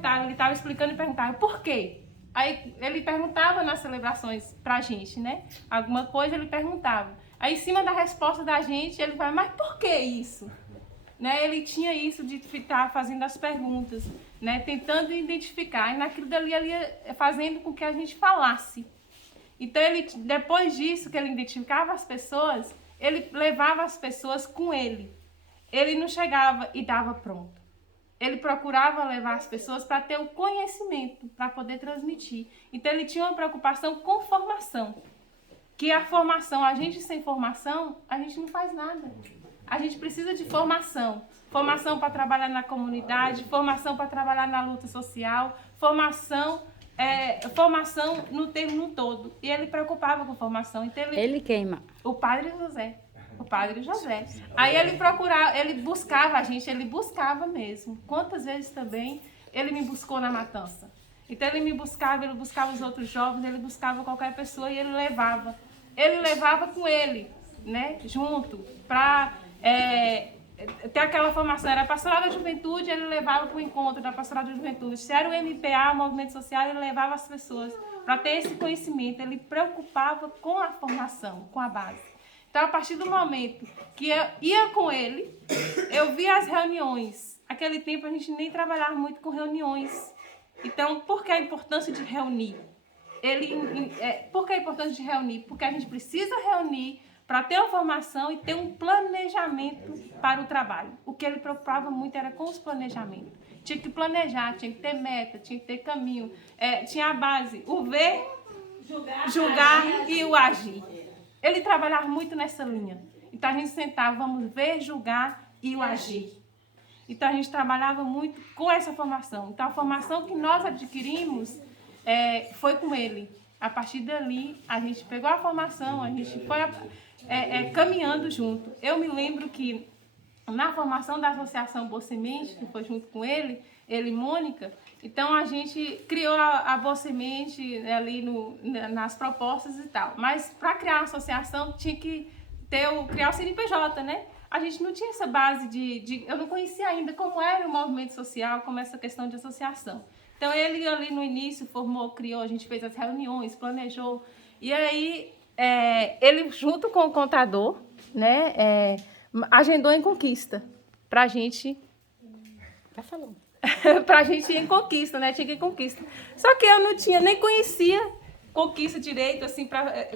perguntava, ele estava explicando e perguntava, por quê? Aí ele perguntava nas celebrações pra gente, né? Alguma coisa ele perguntava. Aí em cima da resposta da gente, ele vai, mas por que isso? Né? Ele tinha isso de estar fazendo as perguntas, né? Tentando identificar. E naquilo dali ele ia fazendo com que a gente falasse. Então, ele, depois disso que ele identificava as pessoas, ele levava as pessoas com ele. Ele não chegava e dava pronto. Ele procurava levar as pessoas para ter o conhecimento, para poder transmitir. Então, ele tinha uma preocupação com formação. Que a formação, a gente sem formação, a gente não faz nada. A gente precisa de formação. Formação para trabalhar na comunidade, formação para trabalhar na luta social, formação no termo todo. E ele preocupava com formação. Então Ele queima. O Padre José. O Padre José. Aí ele procurava, ele buscava a gente, ele buscava mesmo. Quantas vezes também ele me buscou na matança. Então ele buscava os outros jovens, ele buscava qualquer pessoa e ele levava. Ele levava com ele, né, junto, para ter aquela formação. Era a Pastoral da Juventude, ele levava para o encontro da Pastoral da Juventude. Se era o MPA, o Movimento Social, ele levava as pessoas para ter esse conhecimento. Ele preocupava com a formação, com a base. Então, a partir do momento que eu ia com ele, eu via as reuniões. Naquele tempo, a gente nem trabalhava muito com reuniões. Então, por que a importância de reunir? Por que a importância de reunir? Porque a gente precisa reunir para ter uma formação e ter um planejamento para o trabalho. O que ele preocupava muito era com os planejamentos. Tinha que planejar, tinha que ter meta, tinha que ter caminho. Tinha a base, o ver, julgar e o agir. Ele trabalhava muito nessa linha. Então a gente sentava, vamos ver, julgar e o agir. Então a gente trabalhava muito com essa formação. Então a formação que nós adquirimos foi com ele. A partir dali, a gente pegou a formação, a gente foi caminhando junto. Eu me lembro que na formação da Associação Boa Semente, que foi junto com ele e Mônica, então a gente criou a Boa Semente ali nas propostas e tal. Mas para criar a associação tinha que criar o CNPJ, né? A gente não tinha essa base eu não conhecia ainda como era o movimento social, como essa questão de associação. Então ele ali no início criou, a gente fez as reuniões, planejou. E aí ele junto com o contador, né, agendou em Conquista pra gente. Tá falando. Pra gente ir em Conquista, né? Tinha que ir em Conquista. Só que eu não tinha, nem conhecia Conquista direito, assim,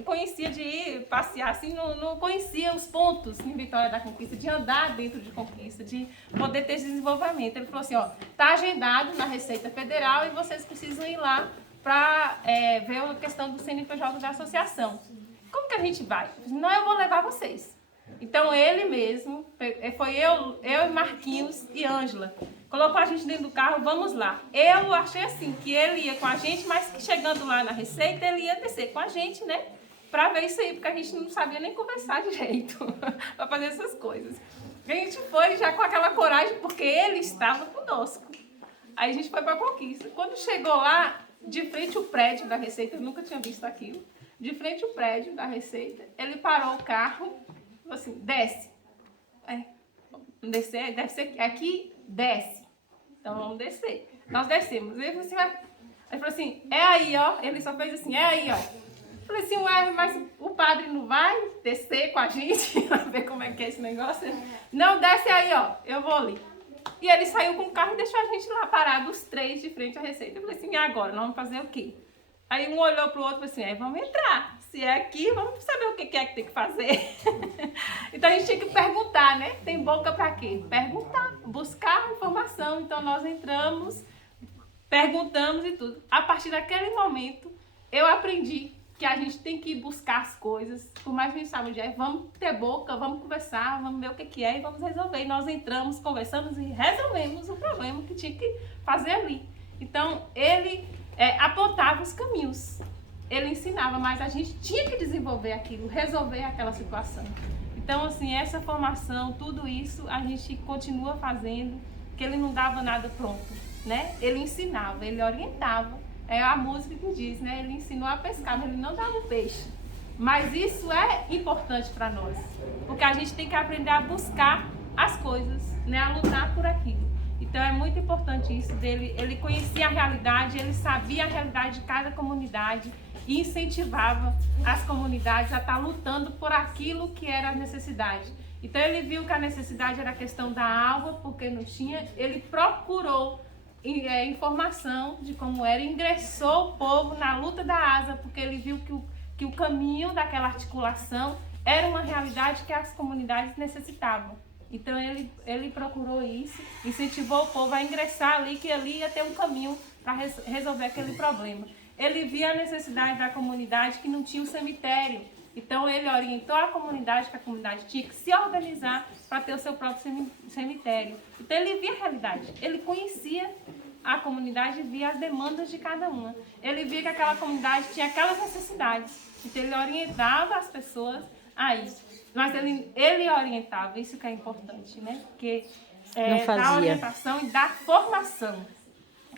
conhecia de ir passear, assim, não conhecia os pontos em Vitória da Conquista, de andar dentro de Conquista, de poder ter esse desenvolvimento. Ele falou assim, ó, tá agendado na Receita Federal e vocês precisam ir lá para ver a questão do CNPJ da associação. Como que a gente vai? Não, eu vou levar vocês. Então ele mesmo, foi eu e Marquinhos e Ângela, colocou a gente dentro do carro, vamos lá. Eu achei assim, que ele ia com a gente, mas que chegando lá na Receita, ele ia descer com a gente, né? Pra ver isso aí, porque a gente não sabia nem conversar direito pra fazer essas coisas. A gente foi já com aquela coragem, porque ele estava conosco. Aí a gente foi pra Conquista. Quando chegou lá, de frente ao prédio da Receita, eu nunca tinha visto aquilo, de frente ao prédio da Receita, ele parou o carro, falou assim, desce. Descer, deve ser aqui, desce. Então vamos descer. Nós descemos. Ele falou assim, é aí, ó. Ele só fez assim, é aí, ó. Eu falei assim, ué, mas o padre não vai descer com a gente pra ver como é que é esse negócio? Não, desce aí, ó. Eu vou ali. E ele saiu com o carro e deixou a gente lá parado, os três de frente à Receita. Eu falei assim, e agora? Nós vamos fazer o quê? Aí um olhou pro outro e falou assim, vamos entrar. Se é aqui, vamos saber o que é que tem que fazer. Então a gente tinha que perguntar, né? Tem boca pra quê? Perguntar, buscar informação. Então nós entramos, perguntamos e tudo. A partir daquele momento, eu aprendi que a gente tem que ir buscar as coisas. Por mais que a gente saiba onde vamos ter boca, vamos conversar, vamos ver o que é e vamos resolver. E nós entramos, conversamos e resolvemos o problema que tinha que fazer ali. Então ele apontava os caminhos. Ele ensinava, mas a gente tinha que desenvolver aquilo, resolver aquela situação. Então, assim, essa formação, tudo isso, a gente continua fazendo, que ele não dava nada pronto, né? Ele ensinava, ele orientava. É a música que diz, né? Ele ensinou a pescar, mas ele não dava o peixe. Mas isso é importante para nós, porque a gente tem que aprender a buscar as coisas, né? A lutar por aquilo. Então, Então é muito importante isso dele. Ele conhecia a realidade, ele sabia a realidade de cada comunidade e incentivava as comunidades a estar lutando por aquilo que era a necessidade. Então ele viu que a necessidade era a questão da água, porque não tinha, ele procurou informação de como era, ingressou o povo na luta da ASA, porque ele viu que o caminho daquela articulação era uma realidade que as comunidades necessitavam. Então ele procurou isso, incentivou o povo a ingressar ali, que ali ia ter um caminho para resolver aquele problema. Ele via a necessidade da comunidade que não tinha um cemitério. Então ele orientou a comunidade que a comunidade tinha que se organizar para ter o seu próprio cemitério. Então ele via a realidade, ele conhecia a comunidade e via as demandas de cada uma. Ele via que aquela comunidade tinha aquelas necessidades. Então ele orientava as pessoas a isso. Mas ele orientava, isso que é importante, né? Porque da orientação e da formação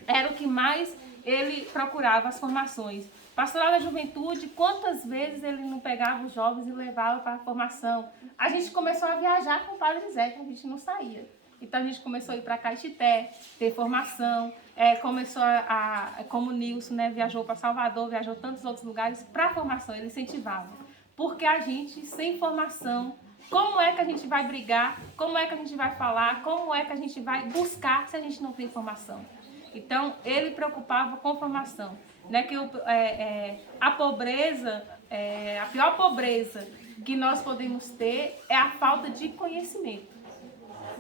era o que mais ele procurava, as formações. Pastoral da Juventude, quantas vezes ele não pegava os jovens e levava para a formação? A gente começou a viajar com o Padre Zé, que a gente não saía. Então a gente começou a ir para Caetité, ter formação, começou como o Nilson, né, viajou para Salvador, viajou tantos outros lugares para a formação, ele incentivava. Porque a gente, sem formação, como é que a gente vai brigar, como é que a gente vai falar, como é que a gente vai buscar se a gente não tem formação? Então ele preocupava com formação. Né, que a pobreza, a pior pobreza que nós podemos ter é a falta de conhecimento.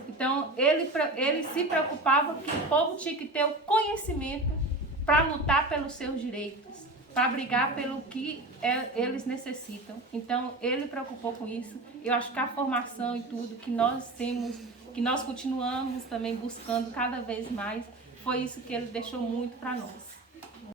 Então, ele se preocupava que o povo tinha que ter o conhecimento para lutar pelos seus direitos, para brigar pelo que eles necessitam. Então, ele preocupou com isso. Eu acho que a formação e tudo que nós temos, que nós continuamos também buscando cada vez mais, foi isso que ele deixou muito para nós.